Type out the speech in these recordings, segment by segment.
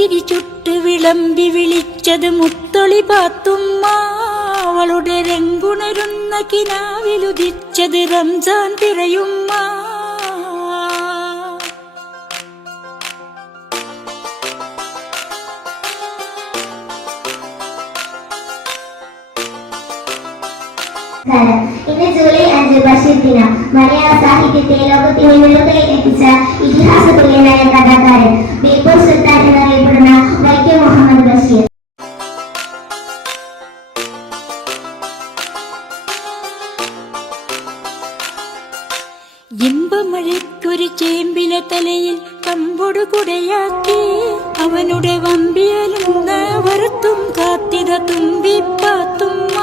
പത്തിരി ചുട്ട് വിളമ്പി വിളിച്ചത് മുത്തൊളി പാത്തുമ്മ. അവളുടെ രംഗുണരുന്ന കിനാവിലുദിച്ചത് റംസാൻ പിറയുമ്മ. ഇന്ന് ജൂലൈ 5 ബഷീർ ദിനം. മലയാള സാഹിത്യത്തെ ലോകത്തിന്റെ വെളുതയിൽ എത്തിച്ച ഇതിഹാസ തുല്യനായ കഥാകാരൻ ബേപ്പൂർ സുൽത്താൻ എന്നറിയപ്പെടുന്ന വൈക്കം മുഹമ്മദ് ബഷീർ. ഇമ്പമഴയ്ക്കൊരു ചേമ്പില തലയിൽ കമ്പൊടു കുടയാക്കി അവനുടെ വമ്പിയലും വറുത്തും കാത്തിത തുമ്പിപ്പാത്തുമ്മ.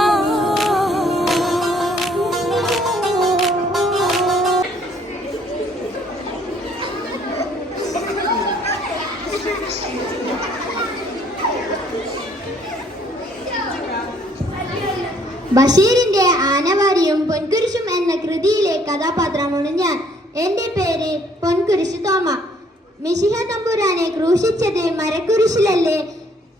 ബഷീറിന്റെ ആനവാരിയും പൊൻകുരിശും എന്ന കൃതിയിലെ കഥാപാത്രമാണ് ഞാൻ. എന്റെ പേര് പൊൻകുരിശ് തോമ. മിശിഹ തമ്പുരാനെ ക്രൂശിച്ചത് മരക്കുരിശിലല്ലേ?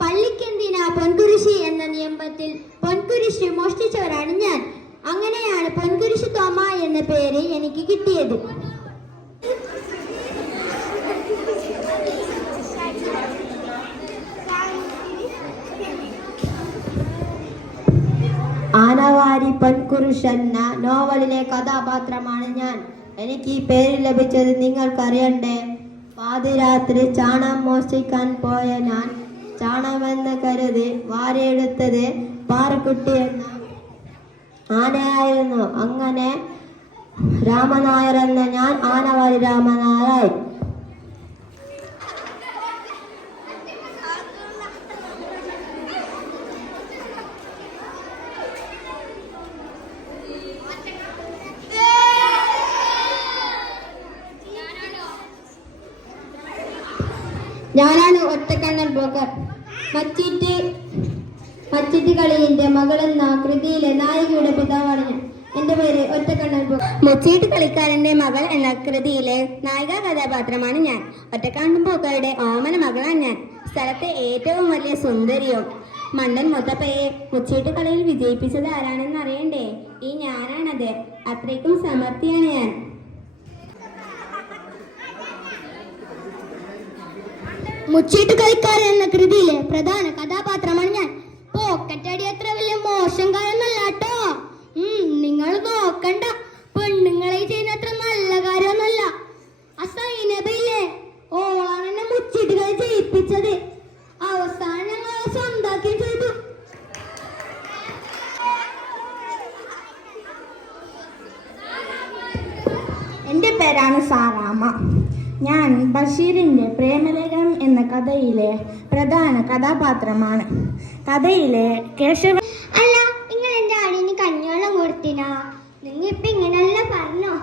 പള്ളിക്കെന്തിനാ പൊൻകുരിശി എന്ന നിയമത്തിൽ പൊൻകുരിശ് മോഷ്ടിച്ചവരാണ് ഞാൻ. അങ്ങനെയാണ് പൊൻകുരിശ് തോമ എന്ന പേര് എനിക്ക് കിട്ടിയത്. ആനവാരി പൊൻകുരിശ് എന്ന നോവലിലെ കഥാപാത്രമാണ് ഞാൻ. എനിക്ക് ഈ പേര് ലഭിച്ചത് നിങ്ങൾക്കറിയണ്ടേ? പാതിരാത്രി ചാണം മോഷ്ടിക്കാൻ പോയ ഞാൻ ചാണമെന്ന് കരുതി വാരിയെടുത്തത് പാറക്കുട്ടി എന്ന ആനയായിരുന്നു. അങ്ങനെ രാമനായർ എന്ന ഞാൻ ആനവാരി രാമനായരായി. ഞാനാണ് ഒറ്റക്കണ്ണൻ ബ്രോക്കർ. മച്ചിറ്റ് കളിയിന്റെ മകൾ എന്ന കൃതിയിലെ നായികയുടെ പിതാവാണ് ഞാൻ. എന്റെ പേര് ഒറ്റക്കണ്ണൻ ബ്രോക്കർ. മുച്ചീട്ട് കളിക്കാരന്റെ മകൾ എന്ന കൃതിയിലെ നായിക കഥാപാത്രമാണ് ഞാൻ. ഒറ്റക്കണ്ണൻ ബ്രോക്കറുടെ ഓമന മകളാണ് ഞാൻ. സ്ഥലത്തെ ഏറ്റവും വലിയ സുന്ദരിയും മണ്ടൻ മുത്തപ്പയെ മുച്ചീട്ട് കളിയിൽ വിജയിപ്പിച്ചത് ആരാണെന്ന് അറിയണ്ടേ? ഈ ഞാനാണത്. അത്രയ്ക്കും സമർത്ഥിയാണ് ഞാൻ. മുച്ചീട്ട് കളിക്കാരൻ എന്ന കൃതിയിലെ പ്രധാന കഥാപാത്രമാണ് ഞാൻ. പോക്കറ്റടി അത്ര വലിയ മോശം കാര്യമൊന്നല്ല കേട്ടോ. നിങ്ങൾ നോക്കണ്ട. പെണ്ണുങ്ങളെ ചെയ്യുന്ന അത്ര നല്ല കാര്യമൊന്നുമല്ല. അസൈനബയില്ലേ, ഓളാണ് എന്നെ മുച്ചീട്ട് കളി ജയിപ്പിച്ചത്. അവസാനം ഞങ്ങൾ സ്വന്താക്കി ചെയ്തു. എൻ്റെ പേരാണ് സാറാമ്മ. ഞാൻ ബഷീറിൻ്റെ പ്രേമലേഖനം എന്ന കഥയിലെ പ്രധാന കഥാപാത്രമാണ്. കഥയിലെ കേശവ അല്ല, നിങ്ങൾ എൻ്റെ ആടിന് കഞ്ഞോളം കൊടുത്തിനാ? നിങ്ങൾ ഇപ്പൊ ഇങ്ങനെയല്ല പറഞ്ഞോ?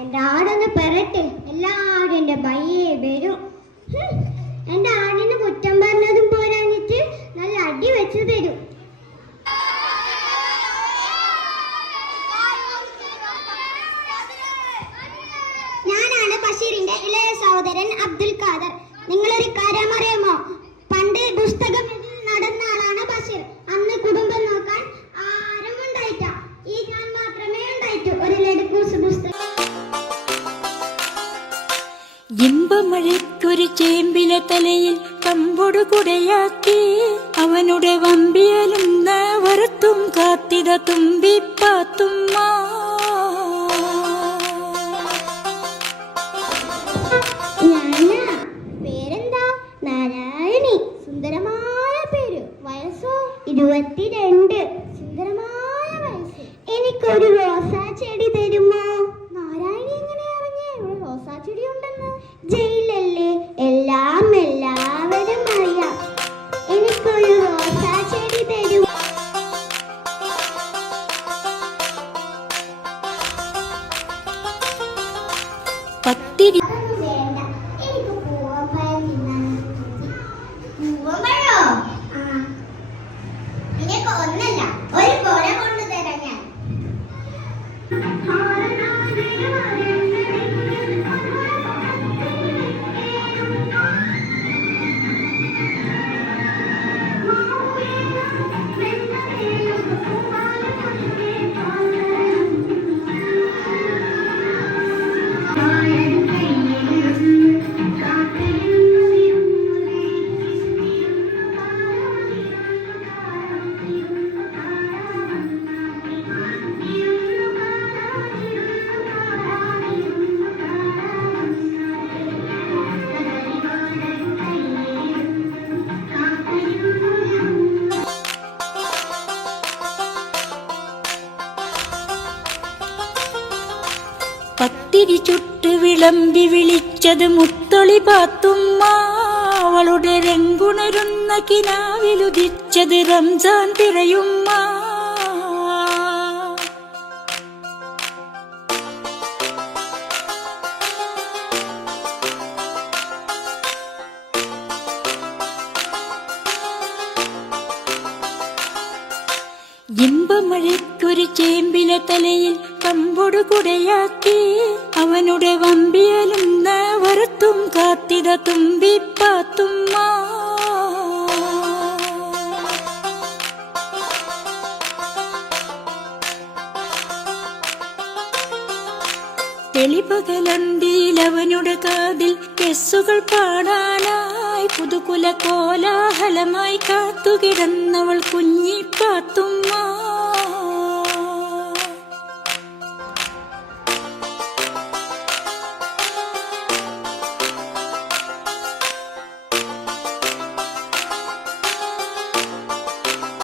എൻ്റെ ആടൊന്ന് പെറട്ടെ, എല്ലാവരും എൻ്റെ ഭയേ വരും. എൻ്റെ ആടിന് കുറ്റം പറഞ്ഞതും പോരാഞ്ഞിട്ട് നല്ല അടി വെച്ച് തരും. ഞാനാണ് ബഷീറിന്റെ ഇളയ സഹോദരൻ അബ്ദുൽ ഖാദർ. നിങ്ങളൊരു കാര്യം അറിയാമോ? പണ്ട് പുസ്തകം നടന്ന ആളാണ് ബഷീർ. അന്ന് കുടുംബം നോക്കാൻ ആരും ഉണ്ടായിട്ട. ഈ ഞാൻ മാത്രമേ ഉണ്ടായിട്ടു. ഒരു ലഡ്കൂസ് പുസ്തകം. ഇമ്പമഴയ്ക്കൊരു ചേമ്പില തലയിൽ കമ്പൊടു കുടയാക്കി അവനുടെ വമ്പിയലും വറുത്തും കാത്തിത തുമ്പിപ്പാത്തുമ്മ. പേരെന്താ? നാരായണി. സുന്ദരമായ പേര്. വയസ്സോ 22. സുന്ദരമായ വയസ്സ്. എനിക്കൊരു റോസാ ചെടി തരുമോ? നാരായണി എങ്ങനെ അറിഞ്ഞേ ഇവിടെ റോസാ ചെടി ഉണ്ടെന്ന്? ജയിലല്ലേ, എല്ലാവരും അറിയാം. എനിക്കൊരു റോസാ ചെടി തരുമോ? പത്തിരി പത്തിരി ചുട്ട് വിളമ്പി വിളിച്ചത് മുത്തൊളി പാത്തുമ്മ. അവളുടെ രംഗുണരുന്ന കിനാവിലുദിച്ചത് റംസാൻ പിറയുമ്മ. ഇമ്പമഴയ്ക്കൊരു ചേമ്പിലെ തലയിൽ കമ്പൊടു കുടയാക്കി അവനുടെ വമ്പിയലുന്ന വരത്തും കാത്തിത തുമ്പിപ്പാത്തുമ്മ. തെളിപകലന്തിയിൽ അവനുടെ കാതിൽ കെസ്സുകൾ പാടാനായി പുതുകുല കോലാഹലമായി കാത്തുകിടന്നവൾ കുഞ്ഞു